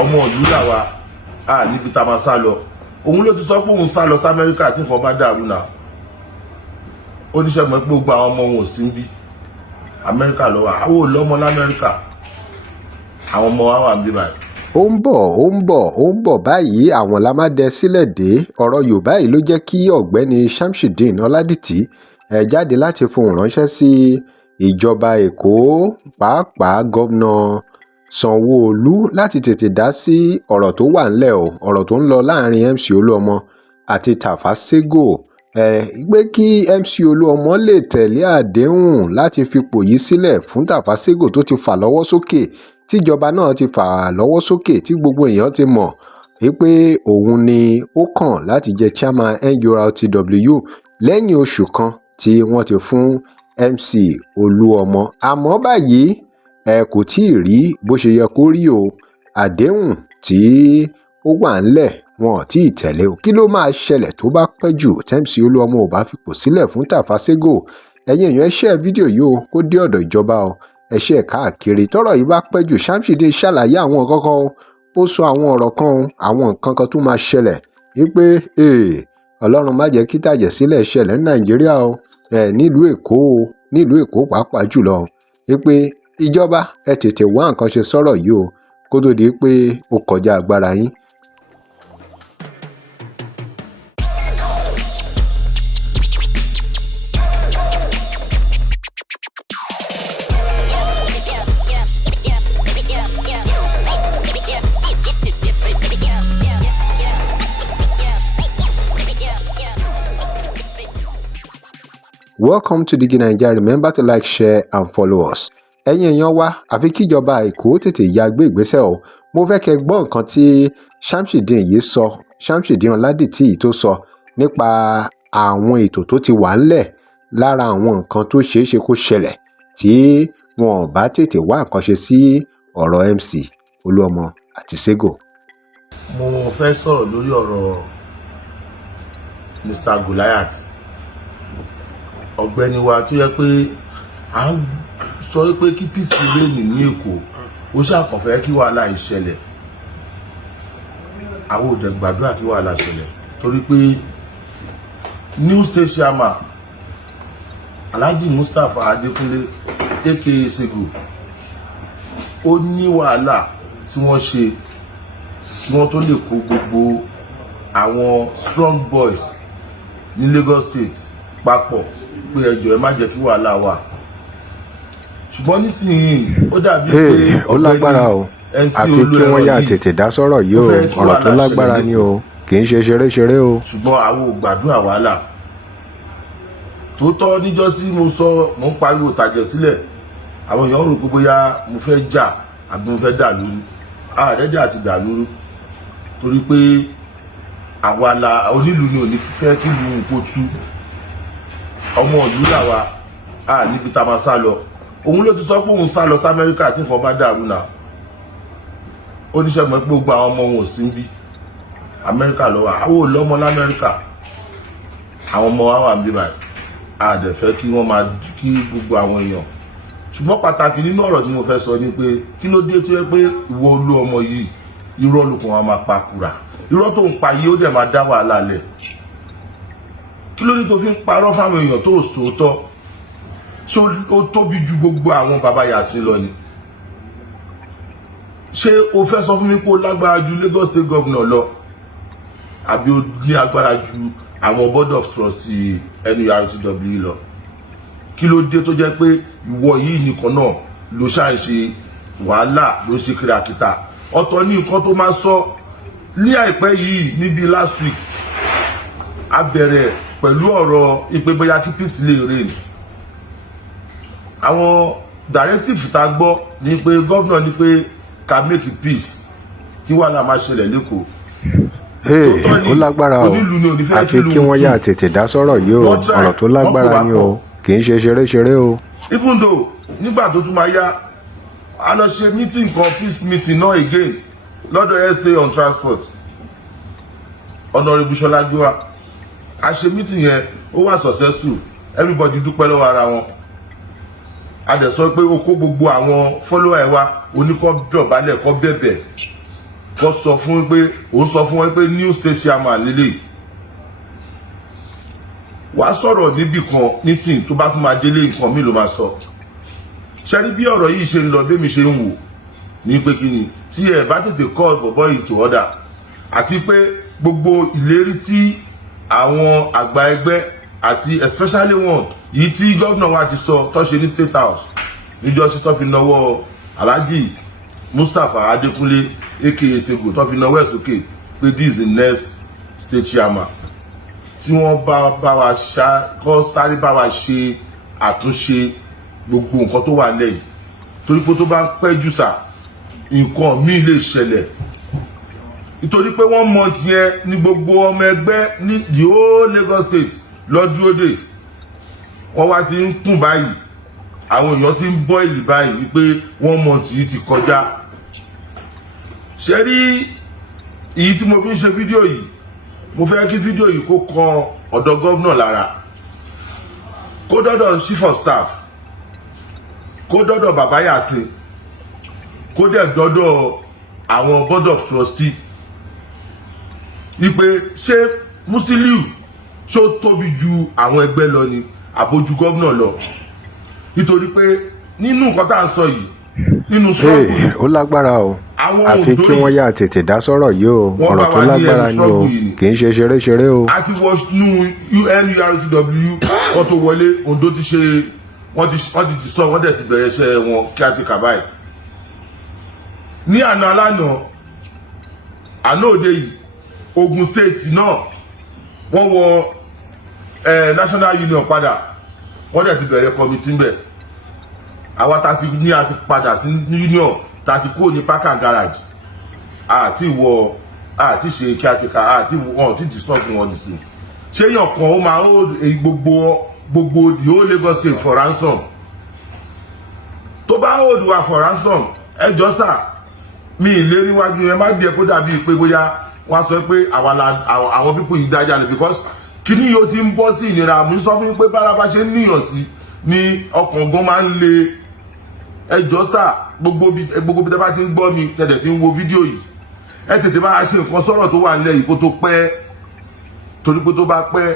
ọmọ ìlú làwa níbi tá a máa sá lọ. Òun ló ti sọ pé òun sá lọ sí Amẹ́ríkà tí nǹkan bá dàrú náà. Oníṣẹ́ mọ̀ pé gbogbo àwọn ọmọ wọn ò sí níbí Amẹ́ríkà lọ wà. Àwọn ò lọ́mọ l'Amẹ́ríkà, àwọn ọmọ wa wà níbí báyìí. ó ń bọ̀ báyìí àwọn la máa dẹ sílẹ̀ dé. Ọ̀rọ̀ Yorùbá yìí ló jẹ́ kí ọ̀gbẹ́ni Shamsuddeen Ọládìtì jáde láti fohùn ránṣẹ́ sí ìjọba Èkó, pàápàá gómìnà Sanwó-Olú, láti tètè dá sí ọ̀rọ̀ tó wà ńlẹ̀ ọ̀rọ̀ tó ń lọ láàrin MC Olúọmọ àti Tafa Sego. Pé kí MC Olúọmọ lè tẹ̀lé àdéhùn láti fipò yìí sílẹ̀ fún Tafa Sego tó ti fà lọ́wọ́ sókè, tíjọba náà ti fà lọ́wọ́ sókè, tí gbogbo èèyàn ti mọ̀ wípé òun ni ó kàn láti jẹ chairman NURTW lẹ́yìn oṣù kan tí wọ́n ti fún MC Olúọmọ. Àmọ́ báyìí kò tí ì rí bó ṣe yẹ kó rí o. Àdéhùn tí ó wà ńlẹ̀ wọn ò tí ì tẹ̀lé o. Kí ló máa ṣẹlẹ̀ tó bá pẹ́ jù tí MC Olúọmọ ò bá fipò sílẹ̀ fún Tafa Sego? Ẹ̀yin èèyàn ẹ share fídíò yìí o kó dé ọ̀dọ̀ ìjọba o. Ẹ share káàkiri. Tọ́rọ̀ yìí bá pẹ́ jù, Shamsuddeen ṣàlàyé àwọn nǹkan kan, ó sọ àwọn ọ̀rọ̀ kan, àwọn nǹkan kan tó máa ṣẹlẹ̀ wípé Ọlọ́run má jẹ́ kí tàjẹ̀ sílẹ̀ ṣẹlẹ̀ ní Nàìjíríà o, nílùú Èkó pàápàá jùlọ, wípé ìjọba ẹ tètè wá nǹkan ṣe sọ́rọ̀ yìí o kó tó di pé ó kọjá agbára yín. Welcome to Digi Naija. Remember to like, share and follow us. Ẹ̀yin èèyàn wa, àfi kíjọba Èkó tètè ya gbé ìgbésẹ̀ o. Mo fẹ́ kẹ́ gbọ́ nǹkan tí Shamsuddeen yìí sọ, Shamsuddeen Ọládìtì yìí tó sọ nípa àwọn ètò tó ti wà ńlẹ̀, lára àwọn nǹkan tó ṣeé ṣe kó ṣẹlẹ̀ tí wọn ò bá tètè wá nǹkan ṣe sí ọ̀rọ̀ MC Olúọmọ àti Sego. Mo fẹ́ sọ̀rọ̀ lórí ọ̀rọ̀ Mr. Goliath, ọ̀gbẹ́ni wa tó yẹ pé à ń sọ pé kí peace reign ní Èkó, ó ṣàkànfẹ́ kí wàhálà ìṣẹ̀lẹ̀. Àwọn òdẹ̀ gbàdúrà kí wàhálà ṣẹlẹ̀ torí pé new state chairman Alhaji Mustapha Adékúnlé aka Sego, ó ní wàhálà tí wọ́n ṣe kí wọ́n tó lè kó gbogbo àwọn strong boys ní Lagos State papọ̀ pé ẹjọ́ ẹ má jẹ́ kí wàhálà wà. Ṣùgbọ́n nísìnyí ó dàbí pé ó lágbára o, àfi kí wọ́n yà tètè dá sọ́rọ̀ yìí o. Ọ̀rọ̀ tó lágbára ni o, kì í ṣe ṣeré o. Ṣùgbọ́n àwọn ò gbàdúrà wàhálà tó tọ́. Níjọ́sí mo ń pariwo tàjẹ̀ sílẹ̀, àwọn èèyàn rò pé bóyá mo fẹ́ jà àbí mo fẹ́ dà lóru. Àrẹ́dẹ̀ àti dà lóru torí pé àwa onílù ni ò ní fẹ́ kí ìlú kó tú. Ọmọ ìlú làwa níbi tá a máa sá lọ. Òun ló ti sọ pé òun sá lọ sí Amẹ́ríkà tí nǹkan bá dàrú náà. Oníṣẹ́ mọ̀ pé gbogbo àwọn ọmọ wọn ò sí níbí Amẹ́ríkà lọ wà. Àwọn ò lọ́mọ l'Amẹ́ríkà, àwọn ọmọ wa wà níbí báyìí. A dẹ̀ fẹ́ kí wọ́n máa kí gbogbo àwọn èèyàn. Ṣùgbọ́n pàtàkì nínú ọ̀rọ̀ tí mo fẹ́ sọ ni pé kí ló dé tó yẹ pé ìwọ Olúọmọ yìí irọ́ ló kàn wá máa pa kúrà. Irọ́ tó ń pa yìí ó dẹ̀ máa dá wàhálà lẹ̀. Kí ló dé tó fi ń parọ́ fáwọn èèyàn tó sòótọ́? Ṣé ó tóbi ju gbogbo àwọn bàbá Yàsín lọ ni? Ṣé o fẹ́ sọ fún mi pé ó lágbára ju Lagos State Governor lọ? Àbí ó ní agbára ju àwọn Board of Trustees NURTW lọ? Kí ló dé tó jẹ́ pé ìwọ yìí nìkan náà ló ṣáà ṣe wàhálà, ló ṣe kìràkìtà? Ọ̀tọ̀ ní nǹkan tó máa sọ ní àìpẹ́ yìí níbi last week. A bẹ̀rẹ̀ pẹ̀lú ọ̀rọ̀ ìpè bóyá kí peace lè reign. Àwọn directive tá gbọ́ ni pé gómìnà ní pé ká make peace, kí wàhálà má ṣẹlẹ̀ lẹ́kọ̀ọ́. Ó lágbára o, àfi kí wọ́n yà tètè dá sọ́rọ̀ yìí o. Ọ̀rọ̀ tó lágbára ni o, kì í ṣe ṣeré o. Even though nígbà tó tún máa yá, a lọ ṣe meeting kan, peace meeting náà again lọ́dọ̀ SA on transport, Honorable Ṣọlá Gbéwà. A ṣe meeting yẹn, ó wà successful, everybody dúpẹ́ lọ́wọ́ ara wọn. A dẹ̀ sọ pé ó kó gbogbo àwọn follower ẹ̀ wá, oníkọ́ dọ̀bálẹ̀ kọ́ bẹ̀bẹ̀ kó sọ fún pé ó sọ fún wọn pé new state chairman lélẹ̀ wàá sọ̀rọ̀ níbì kan nísìnyí tó bá tún máa délé nǹkan mi ló máa sọ ṣẹ́ni bí ọ̀rọ̀ yìí ṣe ń lọ bẹ́ẹ̀ mi ṣe ń wò ní pé kí ni tí ẹ bá tètè call bọ̀bọ̀ into order àti pé gbogbo ìlérí tí àwọn àgbà ẹgbẹ́ àti especially one yìí tí gómìnà wa ti sọ tó ṣe ní state house níjọ́sí tó fi nawọ́ Alhaji Mustapha Adekunle aka Sego tó fi nawọ́ ẹ̀ sókè pé this is the next state chairman tí wọ́n bá wa kọ́ sáré bá wa ṣe àtúnṣe gbogbo nǹkan tó wà lẹ́yìn torí pé tó bá ń pẹ́ jù sà nǹkan míì lè ṣẹlẹ̀ nítorí pé wọ́n mọ tiẹ̀ ní gbogbo ọmọ ẹgbẹ́ ní the whole Lagos state lọ́dún òde wọ́n wá ti ń kùn báyìí àwọn èèyàn ti ń bọ́ ìlú báyìí wípé wọ́n mọ tìí ti kọjá ṣe rí èyí tí mo fi ń ṣe fídíò yìí mo fẹ́ kí fídíò yìí kó kan ọ̀dọ̀ gómìnà lára kó dọ́dọ̀ chief of staff kó dọ́dọ̀ bàbá Yasin kó dẹ̀ dọ́dọ̀ àwọn board of trustee wípé ṣé Musiliu ṣó tóbi ju àwọn ẹgbẹ́ lọ ni àbójú gómìnà lọ nítorí pé nínú nǹkan tá à ń sọ yìí nínú sọ́ọ̀bù ó lágbára o àfi kí wọ́n yà tètè dá sọ́rọ̀ yìí o ọ̀rọ̀ tó lágbára ni o kì í ṣe ṣeré o. a ti wọ inú NURTW wọn tó wọlé Ondo ti ṣe wọ́n ti sọ wọ́n dẹ̀ ti bẹ̀rẹ̀ iṣẹ́ wọn kí a ti kà báyìí. ní àná òde yìí Ogun State náà wọ́n wọ National Union padà wọ́n dẹ̀ ti bẹ̀rẹ̀ committee ńbẹ̀ àwa ta ti ní a ti padà sí union ta ti kúrò ní park and garage àti ṣe kí a ti kà àti wọn ti disturb fún wọn dìsí ṣé yàn kan ó máa hold gbogbo the whole Lagos state for ransom tó bá hold wa for ransom ẹjọ́ sà mi ìlérí wájú ẹ má díẹ̀ kó dàbí pé bóyá wọ́n sọ pé àwọn pípò yìí dájà ni because kíní yóò ti ń bọ́ sí ìnira mi sọ fún pé bára bá ṣe ń níyàn sí ni ọkàn gan máa ń le ẹjọ́ sà gbogbo bí tẹ́ bá ti ń gbọ́ mi tẹ̀dẹ̀ ti ń wo fídíò yìí ẹ tètè máa ṣe nǹkan sọ̀rọ̀ tó wà nílẹ̀ yìí kó tó pẹ́ torí pé tó bá pẹ́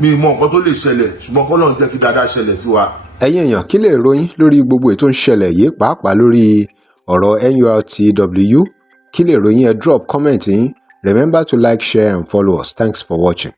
mi mọ nǹkan tó lè ṣẹlẹ̀ ṣùgbọ́n kọ́ lọ́n jẹ́ kí dáadáa ṣẹlẹ̀ sí wa. ẹ̀yin èèyàn kí lè ròyìn lórí gbogbo ètò ń ṣẹlẹ̀ yìí pàápàá lórí ọ̀rọ̀ NURTW kí lè ròyìn ẹ drop comment yín remember to like share and follow us thanks for watching.